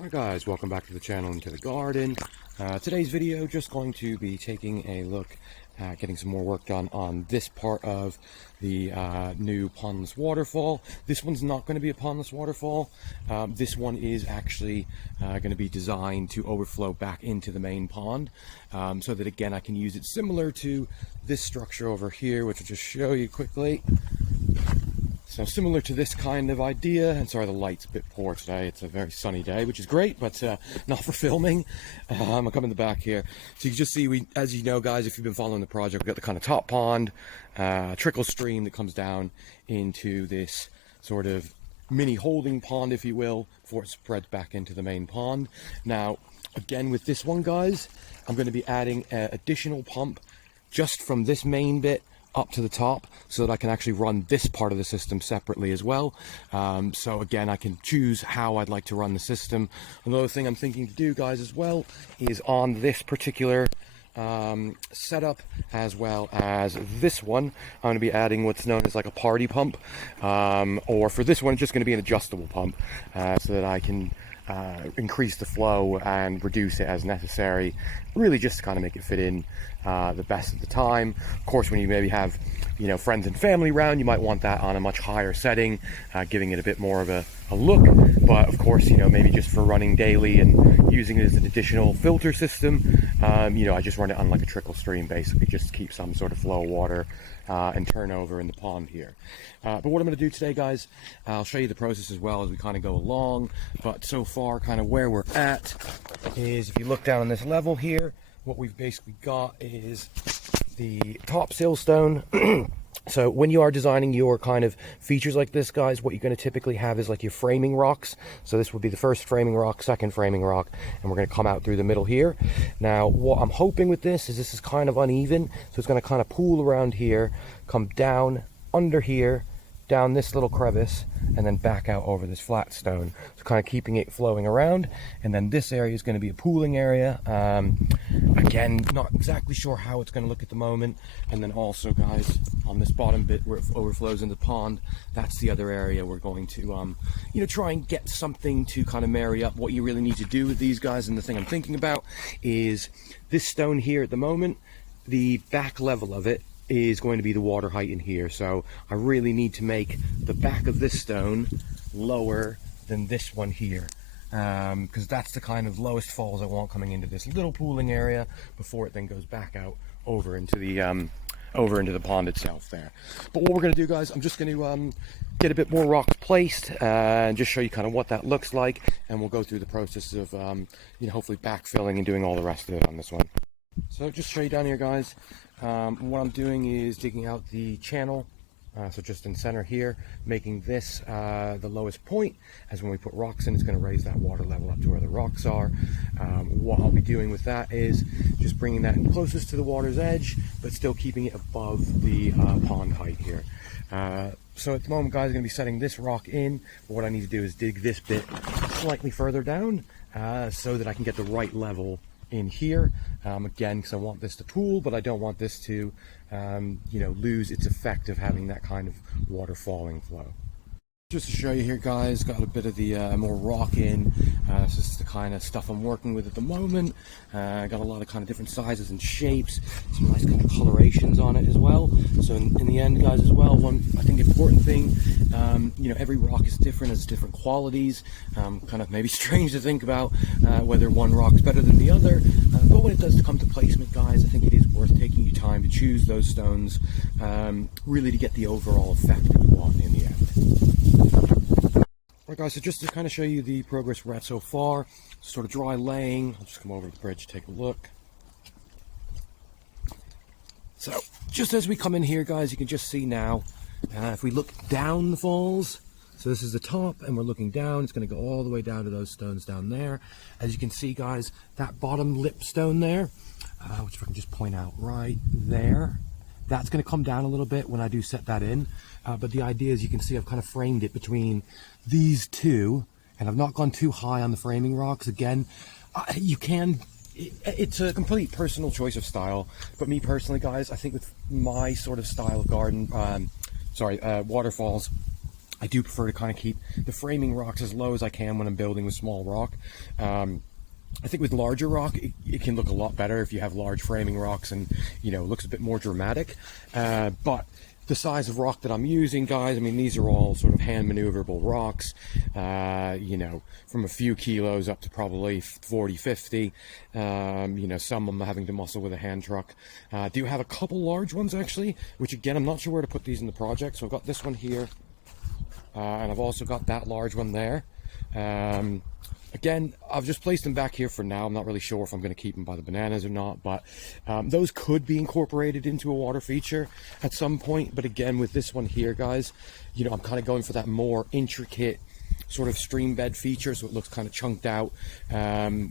Hi guys, welcome back to the channel and to the garden. Today's video just going to be taking a look at getting some more work done on this part of the new pondless waterfall. This one's not going to be a pondless waterfall. This one is actually going to be designed to overflow back into the main pond, so that again I can use it similar to this structure over here, which I'll just show you quickly. So similar to this kind of idea, and sorry the light's a bit poor today, it's a very sunny day, which is great, but not for filming. I'll come in the back here. So you can just see, as you know guys, if you've been following the project, we've got the kind of top pond, trickle stream that comes down into this sort of mini holding pond, if you will, before it spreads back into the main pond. Now, again with this one guys, I'm going to be adding an additional pump just from this main bit up to the top, so that I can actually run this part of the system separately as well. So again, I can choose how I'd like to run the system. Another thing I'm thinking to do guys as well is on this particular setup, as well as this one, I'm going to be adding what's known as like a party pump, or for this one it's just going to be an adjustable pump, so that I can increase the flow and reduce it as necessary, really just to kind of make it fit in the best of the time. Of course, when you maybe have, you know, friends and family around, you might want that on a much higher setting, giving it a bit more of a look. But of course, you know, maybe just for running daily and using it as an additional filter system, you know, I just run it on like a trickle stream, basically just to keep some sort of flow of water and turnover in the pond here. But what I'm going to do today guys, I'll show you the process as well as we kind of go along. But so far, kind of where we're at is, if you look down on this level here, what we've basically got is the top siltstone. So when you are designing your kind of features like this guys, what you're going to typically have is like your framing rocks. So this would be the first framing rock, second framing rock, and we're going to come out through the middle here. Now what I'm hoping with this is kind of uneven, so it's going to kind of pool around here, come down under here, down this little crevice, and then back out over this flat stone, so kind of keeping it flowing around. And then this area is going to be a pooling area. Again, not exactly sure how it's going to look at the moment. And then also guys, on this bottom bit where it overflows into the pond, that's the other area we're going to you know, try and get something to kind of marry up what you really need to do with these guys. And the thing I'm thinking about is this stone here at the moment, the back level of it is going to be the water height in here, so I really need to make the back of this stone lower than this one here, because that's the kind of lowest falls I want coming into this little pooling area before it then goes back out over into the pond itself there. But what we're going to do guys, I'm just going to get a bit more rocks placed and just show you kind of what that looks like, and we'll go through the process of you know, hopefully backfilling and doing all the rest of it on this one. So just show you down here guys, what I'm doing is digging out the channel, so just in center here, making this the lowest point, as when we put rocks in, it's going to raise that water level up to where the rocks are. What I'll be doing with that is just bringing that in closest to the water's edge, but still keeping it above the pond height here. So at the moment guys, I'm going to be setting this rock in, but what I need to do is dig this bit slightly further down, so that I can get the right level in here, again, because I want this to pool, but I don't want this to you know, lose its effect of having that kind of water falling flow. Just to show you here guys, got a bit of the more rock in. This is the kind of stuff I'm working with at the moment. Got a lot of kind of different sizes and shapes, some nice kind of colorations on it as well. So in the end guys as well, one I think important thing, you know, every rock is different, has different qualities. Kind of maybe strange to think about whether one rock's better than the other, but when it does come to placement guys, I think it is worth taking your time to choose those stones, really to get the overall effect that you want in the end. Alright guys, so just to kind of show you the progress we're at so far, sort of dry laying, I'll just come over to the bridge, take a look. So just as we come in here guys, you can just see now, if we look down the falls, so this is the top and we're looking down, it's going to go all the way down to those stones down there. As you can see guys, that bottom lip stone there, which if I can just point out right there, that's going to come down a little bit when I do set that in, but the idea is, you can see I've kind of framed it between these two, and I've not gone too high on the framing rocks. Again, you can, it's a complete personal choice of style, but me personally guys, I think with my sort of style of garden, waterfalls, I do prefer to kind of keep the framing rocks as low as I can when I'm building with small rock. I think with larger rock, it can look a lot better if you have large framing rocks, and it looks a bit more dramatic. But the size of rock that I'm using, guys, I mean, these are all sort of hand maneuverable rocks, from a few kilos up to probably 40, 50. Some I'm having to muscle with a hand truck. Do have a couple large ones, actually, which again, I'm not sure where to put these in the project. So I've got this one here, and I've also got that large one there. Again, I've just placed them back here for now. I'm not really sure if I'm going to keep them by the bananas or not, but those could be incorporated into a water feature at some point. But again, with this one here, guys, I'm kind of going for that more intricate sort of stream bed feature, so it looks kind of chunked out.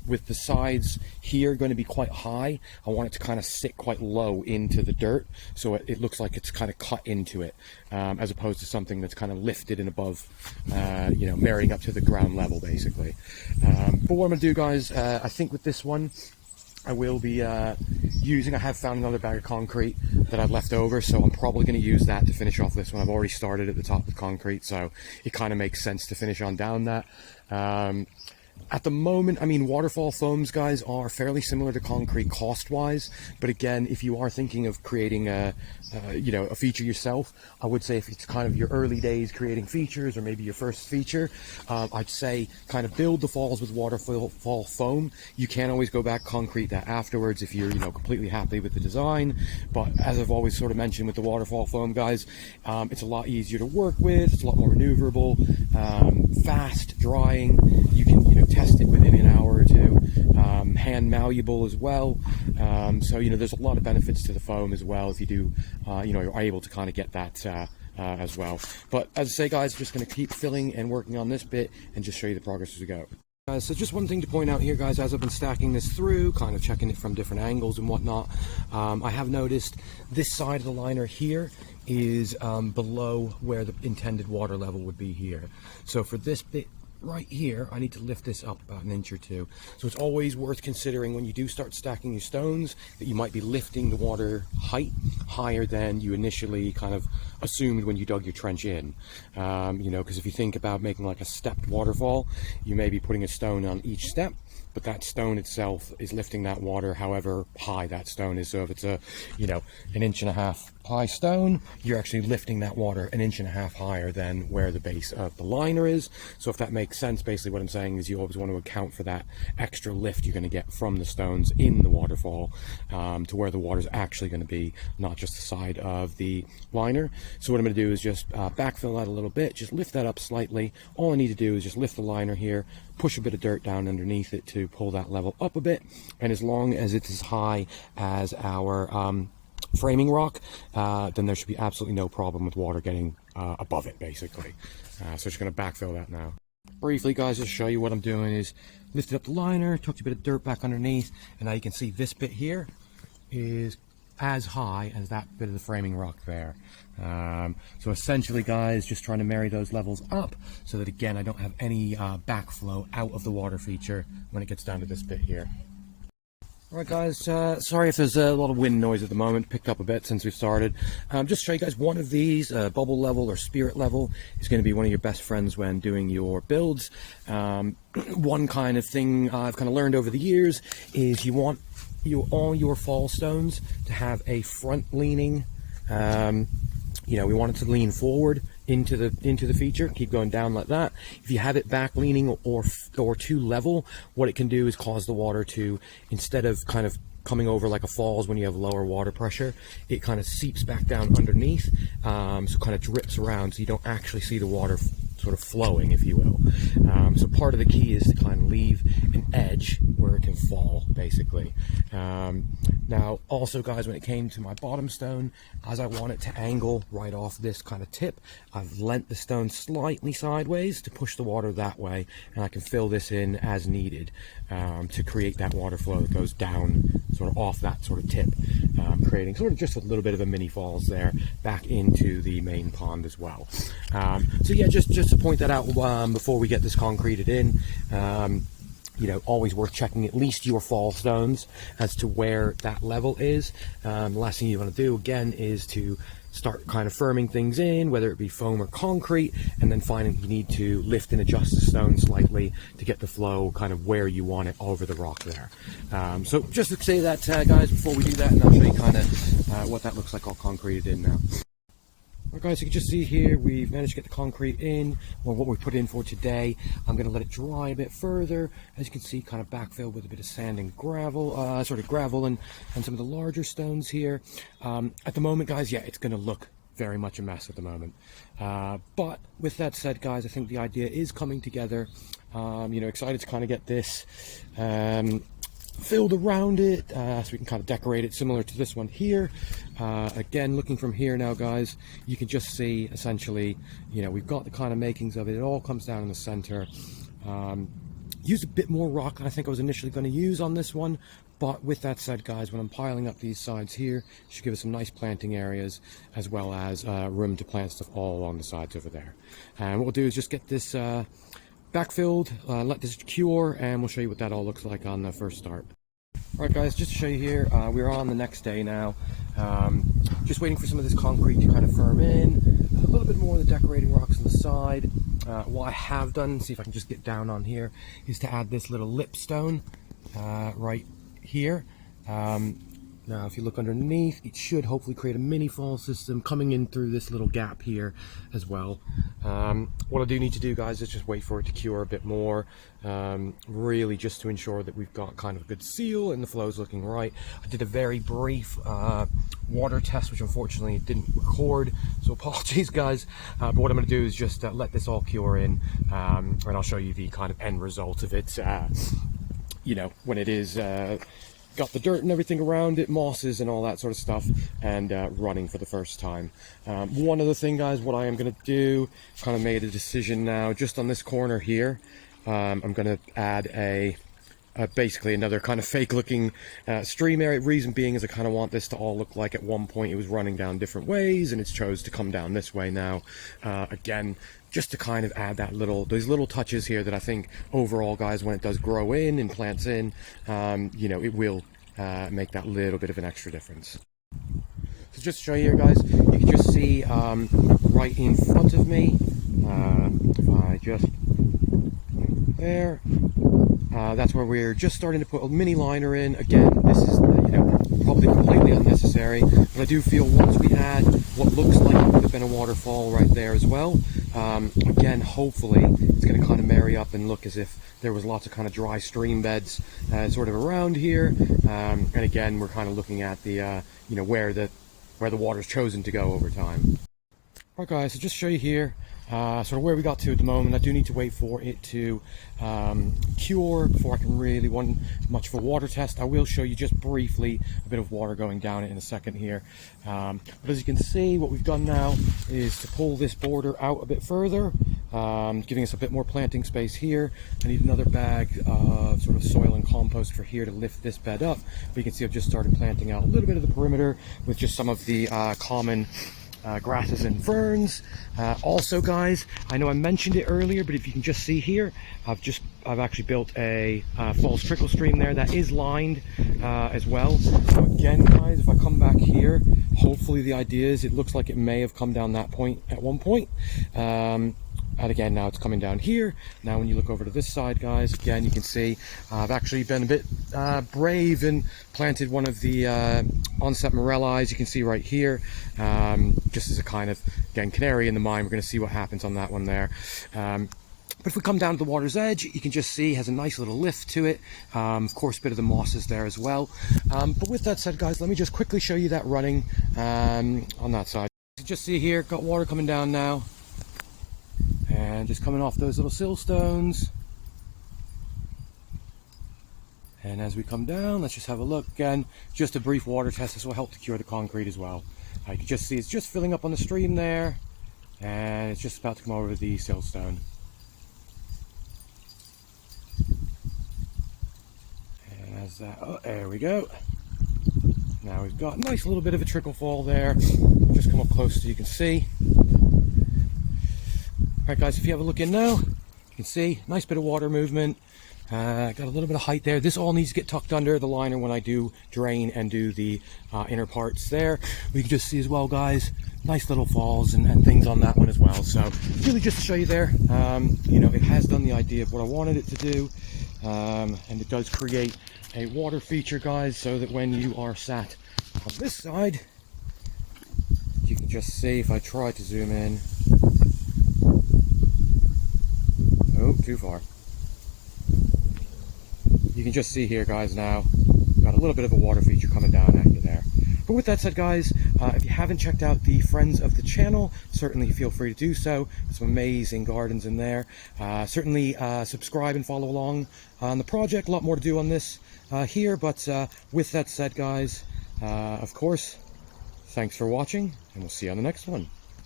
With the sides here going to be quite high, I want it to kind of sit quite low into the dirt, so it looks like it's kind of cut into it, as opposed to something that's kind of lifted and above, marrying up to the ground level, basically. But what I'm gonna do, guys, I think with this one, I will be I have found another bag of concrete that I've left over, so I'm probably going to use that to finish off this one. I've already started at the top with concrete, so it kind of makes sense to finish on down that. At the moment, I mean, waterfall foams, guys, are fairly similar to concrete cost-wise, but again, if you are thinking of creating a feature yourself, I would say if it's kind of your early days creating features, or maybe your first feature, I'd say kind of build the falls with waterfall foam. You can always go back concrete that afterwards if you're completely happy with the design. But as I've always sort of mentioned with the waterfall foam, guys, it's a lot easier to work with. It's a lot more maneuverable, fast drying. You can test it within an hour or two. Hand malleable as well. So there's a lot of benefits to the foam as well if you do you're able to kind of get that as well. But as I say, guys, I'm just going to keep filling and working on this bit and just show you the progress as we go. So just one thing to point out here, guys, as I've been stacking this through, kind of checking it from different angles and whatnot, I have noticed this side of the liner here is below where the intended water level would be here. So for this bit right here, I need to lift this up about an inch or two. So it's always worth considering when you do start stacking your stones that you might be lifting the water height higher than you initially kind of assumed when you dug your trench in. Because if you think about making like a stepped waterfall, you may be putting a stone on each step, but that stone itself is lifting that water however high that stone is. So if it's a, an inch and a half high stone, you're actually lifting that water an inch and a half higher than where the base of the liner is. So if that makes sense, basically what I'm saying is you always want to account for that extra lift you're going to get from the stones in the waterfall, to where the water's actually going to be, not just the side of the liner. So what I'm going to do is just backfill that a little bit, just lift that up slightly. All I need to do is just lift the liner here, push a bit of dirt down underneath it to pull that level up a bit, and as long as it's as high as our framing rock, then there should be absolutely no problem with water getting above it, basically. So just going to backfill that now. Briefly, guys, just show you what I'm doing is lifted up the liner, took a bit of dirt back underneath, and now you can see this bit here is as high as that bit of the framing rock there. So essentially, guys, just trying to marry those levels up so that, again, I don't have any backflow out of the water feature when it gets down to this bit here. Alright, guys, sorry if there's a lot of wind noise at the moment, picked up a bit since we've started. Just to show you guys, one of these, bubble level or spirit level, is going to be one of your best friends when doing your builds. One kind of thing I've kind of learned over the years is you want all your fall stones to have a front leaning, we want it to lean forward into the feature, keep going down like that. If you have it back leaning or too level, what it can do is cause the water to, instead of kind of coming over like a falls when you have lower water pressure, it kind of seeps back down underneath, so kind of drips around, so you don't actually see the water sort of flowing, if you will. So part of the key is to kind of leave an edge where it can fall, basically. Now, also, guys, when it came to my bottom stone, as I want it to angle right off this kind of tip, I've lent the stone slightly sideways to push the water that way, and I can fill this in as needed to create that water flow that goes down sort of off that sort of tip, creating sort of just a little bit of a mini falls there back into the main pond as well. So yeah, just to point that out before we get this concreted in. Always worth checking at least your fall stones as to where that level is. The last thing you want to do, again, is to start kind of firming things in, whether it be foam or concrete, and then finally you need to lift and adjust the stone slightly to get the flow kind of where you want it over the rock there. So just to say that, guys, before we do that, and I'll show you kind of what that looks like all concreted in now. Alright guys, you can just see here we've managed to get the concrete in, or what we put in for today. I'm going to let it dry a bit further. As you can see, kind of backfilled with a bit of sand and gravel, and some of the larger stones here. At the moment, guys, yeah, it's going to look very much a mess at the moment. But with that said, guys, I think the idea is coming together. Excited to kind of get this filled around it, so we can kind of decorate it similar to this one here. Again, looking from here now, guys, you can just see essentially, we've got the kind of makings of it. It all comes down in the center. Used a bit more rock than I think I was initially going to use on this one, but with that said, guys, when I'm piling up these sides here, it should give us some nice planting areas, as well as room to plant stuff all along the sides over there. And what we'll do is just get this backfilled, let this cure, and we'll show you what that all looks like on the first start. Alright guys, just to show you here, we're on the next day now. Just waiting for some of this concrete to kind of firm in, a little bit more of the decorating rocks on the side. What I have done, see if I can just get down on here, is to add this little lipstone right here. Now if you look underneath, it should hopefully create a mini fall system coming in through this little gap here as well. What I do need to do, guys, is just wait for it to cure a bit more, really just to ensure that we've got kind of a good seal and the flow's looking right. I did a very brief water test, which unfortunately didn't record, so apologies, guys. But what I'm going to do is just let this all cure in, and I'll show you the kind of end result of it, when it is got the dirt and everything around it, mosses and all that sort of stuff, and running for the first time. One other thing, guys, what I am going to do, kind of made a decision now, just on this corner here, I'm going to add basically another kind of fake looking stream area. Reason being is I kind of want this to all look like at one point it was running down different ways, and it's chose to come down this way now. Again, just to kind of add those little touches here that I think overall, guys, when it does grow in and plants in, it will make that little bit of an extra difference. So just to show you here, guys, you can just see right in front of me, if I just, there, that's where we're just starting to put a mini liner in. Again, this is, probably completely unnecessary, but I do feel once we add what looks like it would have been a waterfall right there as well, again, hopefully it's going to kind of marry up and look as if there was lots of kind of dry stream beds sort of around here. And again, we're kind of looking at the where the water's chosen to go over time. Alright guys, so just to show you here sort of where we got to at the moment. I do need to wait for it to cure before I can really run much of a water test. I will show you just briefly a bit of water going down it in a second here. But as you can see, what we've done now is to pull this border out a bit further, giving us a bit more planting space here. I need another bag of sort of soil and compost for here to lift this bed up. But you can see I've just started planting out a little bit of the perimeter with just some of the common grasses and ferns. Also, guys, I know I mentioned it earlier, but if you can just see here, I've actually built a false trickle stream there that is lined as well. So again, guys, if I come back here, hopefully the idea is it looks like it may have come down that point at one point. And again, now it's coming down here. Now when you look over to this side, guys, again, you can see I've actually been a bit brave and planted one of the onset morelli, you can see right here, just as a kind of, again, canary in the mine. We're going to see what happens on that one there. But if we come down to the water's edge, you can just see it has a nice little lift to it. Of course, a bit of the moss is there as well. But with that said, guys, let me just quickly show you that running on that side. You just see here, got water coming down now. And just coming off those little sill stones. And as we come down, let's just have a look again. Just a brief water test. This will help to cure the concrete as well. You can just see it's just filling up on the stream there. And it's just about to come over the sill stone. And as that, oh, there we go. Now we've got a nice little bit of a trickle fall there. Just come up close so you can see. Alright guys, if you have a look in now, you can see nice bit of water movement. Got a little bit of height there. This all needs to get tucked under the liner when I do drain and do the inner parts there. We can just see as well, guys, nice little falls and things on that one as well. So really just to show you there, you know, it has done the idea of what I wanted it to do, and it does create a water feature, guys, so that when you are sat on this side, you can just see, if I try to zoom in, oh, too far. You can just see here, guys, now got a little bit of a water feature coming down at you there. But with that said, guys, if you haven't checked out the friends of the channel, certainly feel free to do so. There's some amazing gardens in there. Certainly subscribe and follow along on the project. A lot more to do on this here, but with that said, guys, of course, thanks for watching, and we'll see you on the next one.